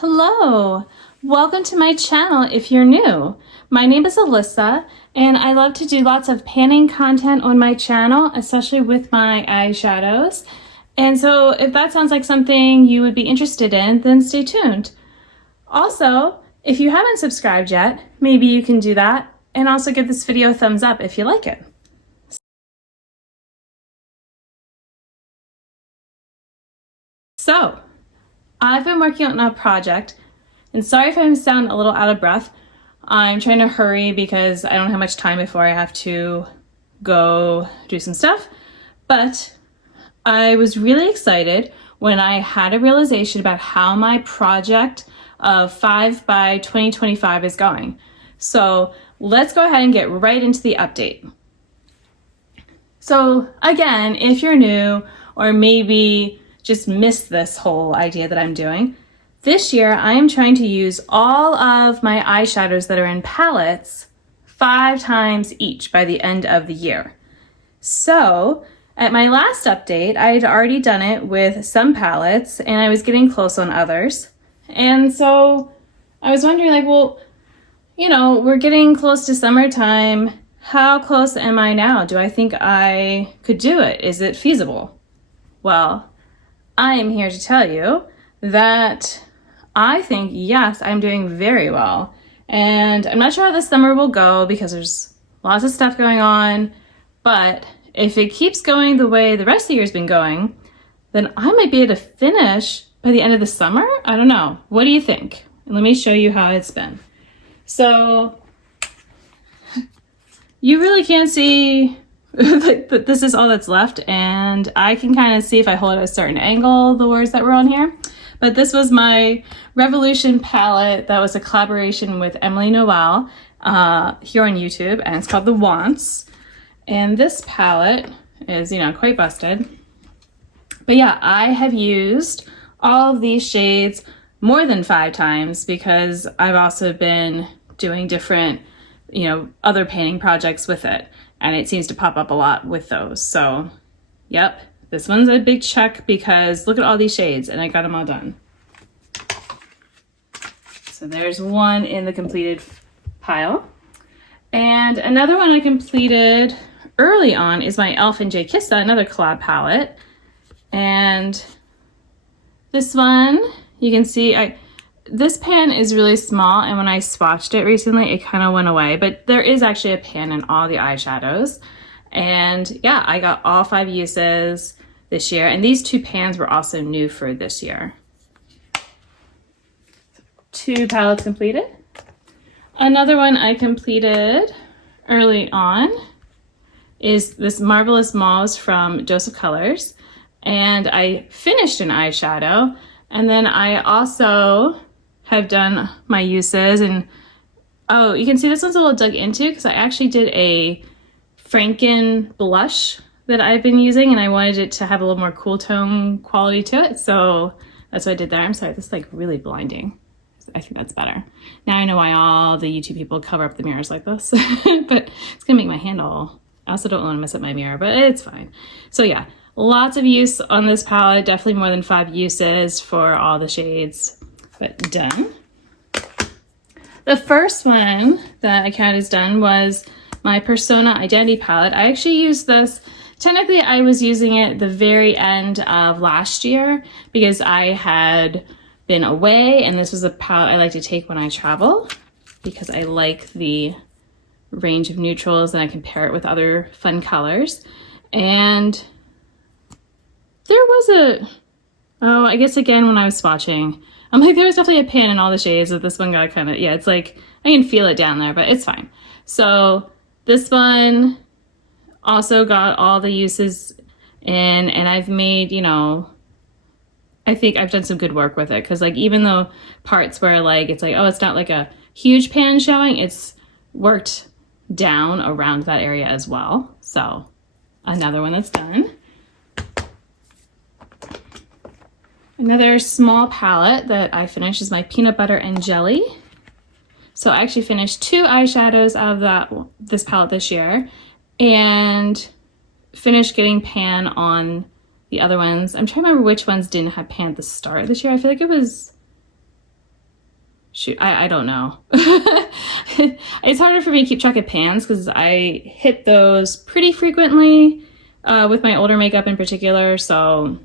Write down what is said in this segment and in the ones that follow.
Hello, welcome to my channel if you're new. My name is Alyssa and I love to do lots of panning content on my channel, especially with my eyeshadows. And so if that sounds like something you would be interested in, then stay tuned. Also, if you haven't subscribed yet, maybe you can do that and also give this video a thumbs up if you like it. So, I've been working on a project, and sorry if I sound a little out of breath. I'm trying to hurry because I don't have much time before I have to go do some stuff. But I was really excited when I had a realization about how my project of 5 by 2025 is going. So let's go ahead and get right into the update. So again, if you're new or maybe just missed this whole idea that I'm doing, this year I am trying to use all of my eyeshadows that are in palettes 5 times each by the end of the year. So at my last update, I had already done it with some palettes and I was getting close on others. And so I was wondering, like, well, you know, we're getting close to summertime. How close am I now? Do I think I could do it? Is it feasible? Well, I am here to tell you that I think, yes, I'm doing very well. And I'm not sure how this summer will go because there's lots of stuff going on. But if it keeps going the way the rest of the year's been going, then I might be able to finish by the end of the summer. I don't know. What do you think? And let me show you how it's been. So you really can't see that this is all that's left, and I can kind of see if I hold at a certain angle the words that were on here. But this was my Revolution palette that was a collaboration with Emily Noel here on YouTube, and it's called The Wants. And this palette is, you know, quite busted. But yeah, I have used all of these shades more than 5 times because I've also been doing different, you know, other painting projects with it. And it seems to pop up a lot with those. So, yep, this one's a big check because look at all these shades and I got them all done. So there's one in the completed pile. And another one I completed early on is my Elf and J. Kissa, another collab palette. And this one, you can see, this pan is really small, and when I swatched it recently, it kind of went away, but there is actually a pan in all the eyeshadows. And yeah, I got all 5 uses this year, and these 2 pans were also new for this year. 2 palettes completed. Another one I completed early on is this Marvelous Mauve from Dose of Colors, and I finished an eyeshadow, and then I also have done my uses. And oh, you can see this one's a little dug into because I actually did a Franken blush that I've been using, and I wanted it to have a little more cool tone quality to it, so that's what I did there. I'm sorry, this is like really blinding. I think that's better. Now I know why all the YouTube people cover up the mirrors like this. But it's gonna make my hand all, I also don't want to mess up my mirror, but it's fine. So yeah, lots of use on this palette, definitely more than 5 uses for all the shades. But done. The first one that I counted as done was my Persona Identity palette. I actually used this, technically I was using it the very end of last year because I had been away, and this was a palette I like to take when I travel because I like the range of neutrals and I can pair it with other fun colors. And there was oh, I guess again when I was swatching, I'm like, there was definitely a pan in all the shades, but this one got kind of, yeah, it's like, I can feel it down there, but it's fine. So this one also got all the uses in, and I've made, you know, I think I've done some good work with it, because like even though parts where like, it's like, oh, it's not like a huge pan showing, it's worked down around that area as well. So another one that's done. Another small palette that I finished is my Peanut Butter and Jelly. So I actually finished 2 eyeshadows out of this palette this year, and finished getting pan on the other ones. I'm trying to remember which ones didn't have pan at the start of this year. I feel like it was shoot, I don't know. It's harder for me to keep track of pans because I hit those pretty frequently with my older makeup in particular. So,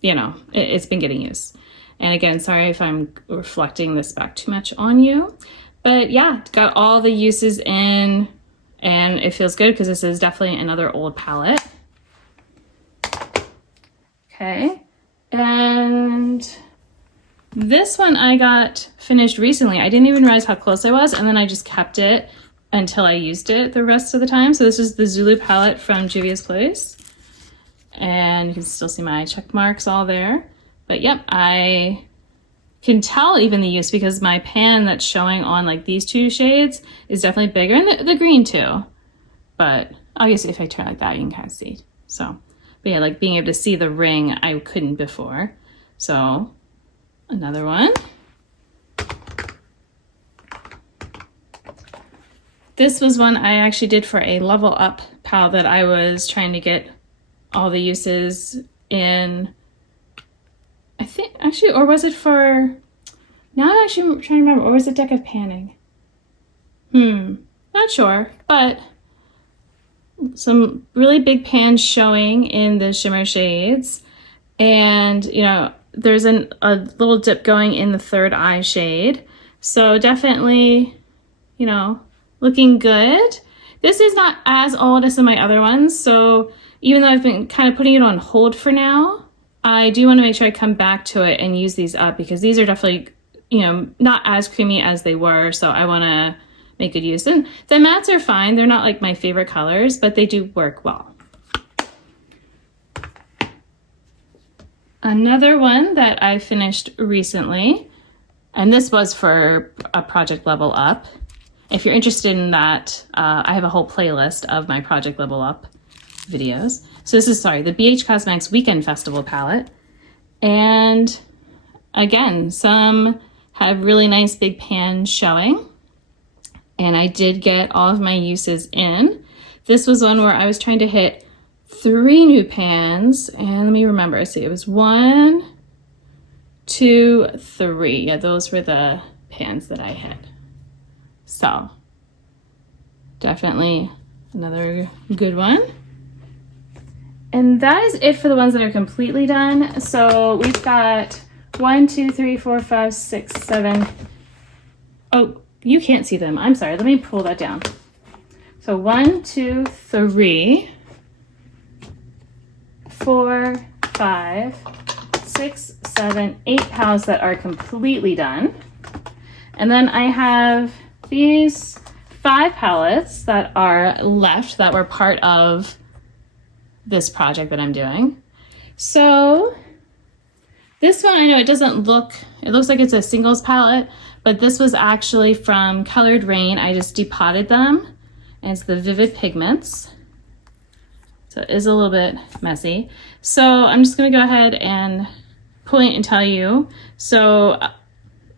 you know, it's been getting used. And again, sorry if I'm reflecting this back too much on you. But yeah, got all the uses in, and it feels good because this is definitely another old palette. Okay, and this one I got finished recently. I didn't even realize how close I was, and then I just kept it until I used it the rest of the time. So this is the Zulu palette from Juvia's Place. And you can still see my check marks all there. But yep, I can tell even the use because my pan that's showing on like these two shades is definitely bigger, and the green too. But obviously if I turn like that, you can kind of see. So, but yeah, like being able to see the ring, I couldn't before. So another one. This was one I actually did for a level up palette that I was trying to get all the uses in. I think actually, or was it for, now I'm actually trying to remember, or was it Deck of Panning? Not sure, but some really big pans showing in the shimmer shades. And, you know, there's a little dip going in the third eye shade. So definitely, you know, looking good. This is not as old as some of my other ones. So even though I've been kind of putting it on hold for now, I do want to make sure I come back to it and use these up because these are definitely, you know, not as creamy as they were. So I want to make good use. And the mattes are fine. They're not like my favorite colors, but they do work well. Another one that I finished recently, and this was for a project level up. If you're interested in that, I have a whole playlist of my project level up videos. So this is, the BH Cosmetics Weekend Festival palette. And again, some have really nice big pans showing. And I did get all of my uses in. This was one where I was trying to hit 3 new pans. And let me remember, see, it was 1, 2, 3. Yeah, those were the pans that I hit. So definitely another good one. And that is it for the ones that are completely done. So we've got 1, 2, 3, 4, 5, 6, 7. Oh, you can't see them. I'm sorry. Let me pull that down. So 1, 2, 3, 4, 5, 6, 7, 8 palettes that are completely done. And then I have these 5 palettes that are left that were part of this project that I'm doing. So this one, I know it doesn't look, it looks like it's a singles palette, but this was actually from Colored Rain. I just depotted them, and it's the Vivid Pigments. So it is a little bit messy. So I'm just gonna go ahead and point and tell you. So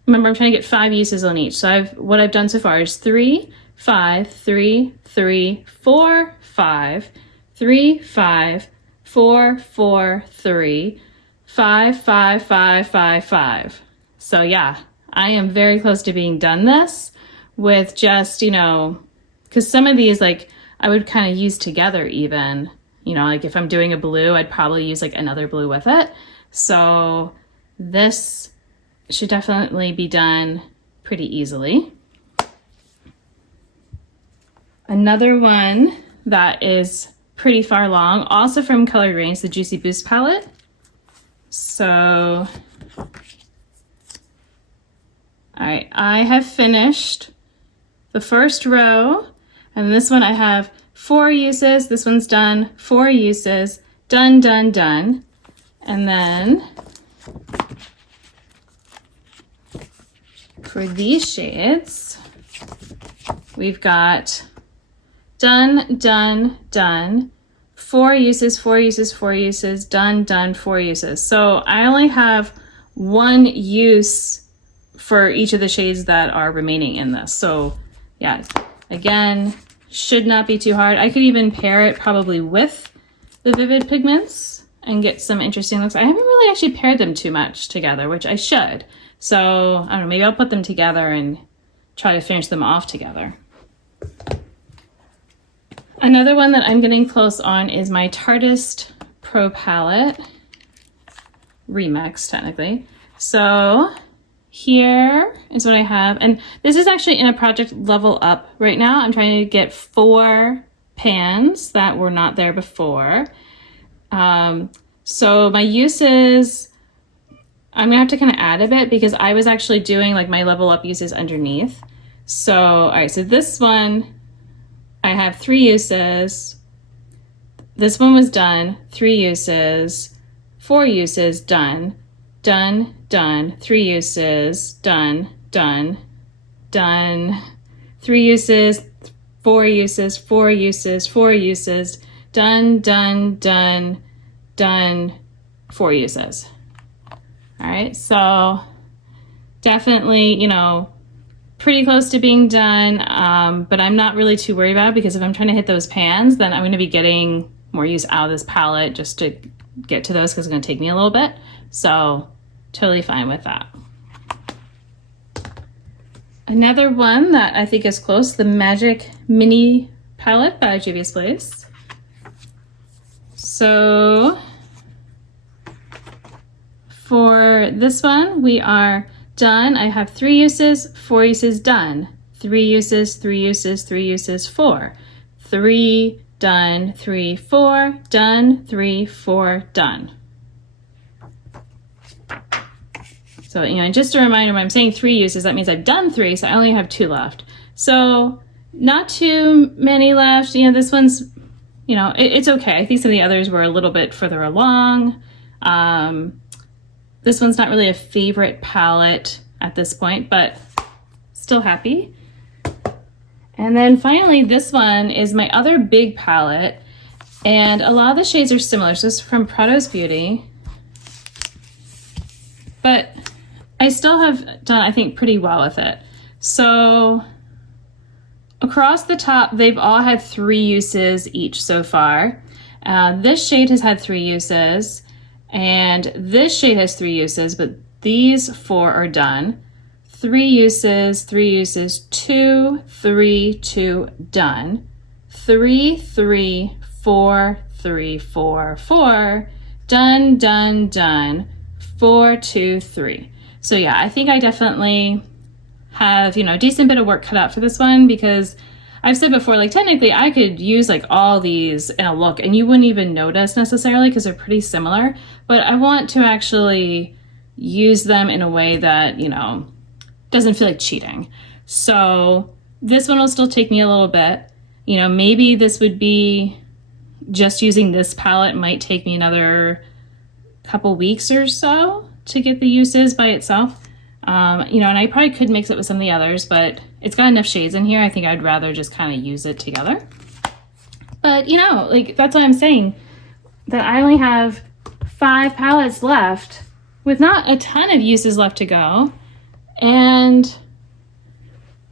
remember, I'm trying to get 5 uses on each. So what I've done so far is 3, 5, 3, 3, 4, 5, 3, 5, 4, 4, 3, 5, 5, 5, 5, 5. So yeah, I am very close to being done this with just, you know, because some of these, like, I would kind of use together even, you know, like if I'm doing a blue, I'd probably use like another blue with it. So this should definitely be done pretty easily. Another one that is pretty far along, also from Colored Rain, is the Juicy Boost palette. So, all right, I have finished the first row, and this one I have 4 uses. This one's done, 4 uses, done, done, done. And then for these shades, we've got done, done, done, 4 uses, 4 uses, 4 uses, done, done, 4 uses. So I only have 1 use for each of the shades that are remaining in this. So yeah, again, should not be too hard. I could even pair it probably with the Vivid Pigments and get some interesting looks. I haven't really actually paired them too much together, which I should. So I don't know, maybe I'll put them together and try to finish them off together. Another one that I'm getting close on is my Tartist Pro Palette Remix, technically. So here is what I have, and this is actually in a project level up right now. I'm trying to get 4 pans that were not there before. So my uses, I'm gonna have to kind of add a bit because I was actually doing like my level up uses underneath. So, all right, so this one, I have 3 uses. This one was done, 3 uses, 4 uses, done, done, done, 3 uses, done, done, done, 3 uses, 4 uses, 4 uses, 4 uses, done, done, done, done, 4 uses. All right, so definitely, you know, pretty close to being done, but I'm not really too worried about it because if I'm trying to hit those pans, then I'm going to be getting more use out of this palette just to get to those because it's going to take me a little bit. So totally fine with that. Another one that I think is close, the Magic Mini Palette by Juvia's Place. So for this one, we are done. I have 3 uses, 4 uses, done. 3 uses, 3 uses, 3 uses, 4. 3, done, 3, 4, done, 3, 4, done. So, you know, just a reminder, when I'm saying 3 uses, that means I've done 3, so I only have 2 left. So not too many left. You know, this one's, you know, it's okay. I think some of the others were a little bit further along. This one's not really a favorite palette at this point, but still happy. And then finally, this one is my other big palette, and a lot of the shades are similar. So this is from Prado's Beauty, but I still have done, I think, pretty well with it. So across the top, they've all had 3 uses each so far. This shade has had 3 uses. And this shade has 3 uses, but these 4 are done. 3 uses, 3 uses, 2, 3, 2, done. 3, 3, 4, 3, 4, 4, done, done, done. 4, 2, 3. So yeah, I think I definitely have, you know, a decent bit of work cut out for this one because I've said before, like technically I could use like all these in a look and you wouldn't even notice necessarily because they're pretty similar, but I want to actually use them in a way that, you know, doesn't feel like cheating. So this one will still take me a little bit. You know, maybe this would be just using this palette might take me another couple weeks or so to get the uses by itself. You know, and I probably could mix it with some of the others, but it's got enough shades in here. I think I'd rather just kind of use it together. But, you know, like that's what I'm saying, that I only have 5 palettes left with not a ton of uses left to go. And,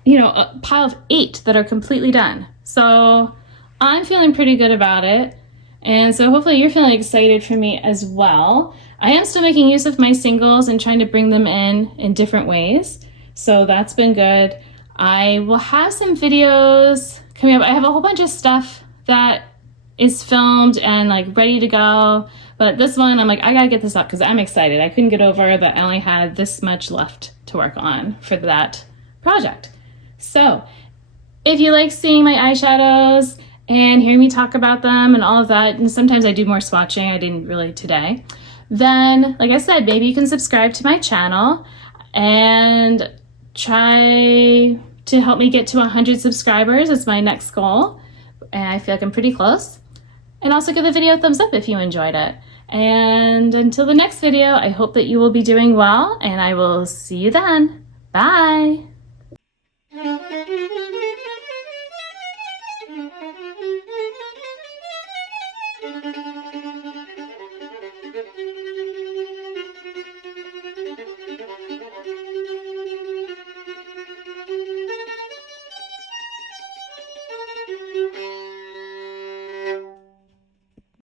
you know, a pile of 8 that are completely done. So I'm feeling pretty good about it. And so hopefully you're feeling excited for me as well. I am still making use of my singles and trying to bring them in different ways. So that's been good. I will have some videos coming up. I have a whole bunch of stuff that is filmed and like ready to go. But this one, I'm like, I gotta get this up because I'm excited. I couldn't get over that I only had this much left to work on for that project. So if you like seeing my eyeshadows and hearing me talk about them and all of that, and sometimes I do more swatching, I didn't really today, then, like I said, maybe you can subscribe to my channel and try to help me get to 100 subscribers. It's my next goal, and I feel like I'm pretty close. And also give the video a thumbs up if you enjoyed it. And until the next video, I hope that you will be doing well, and I will see you then. Bye!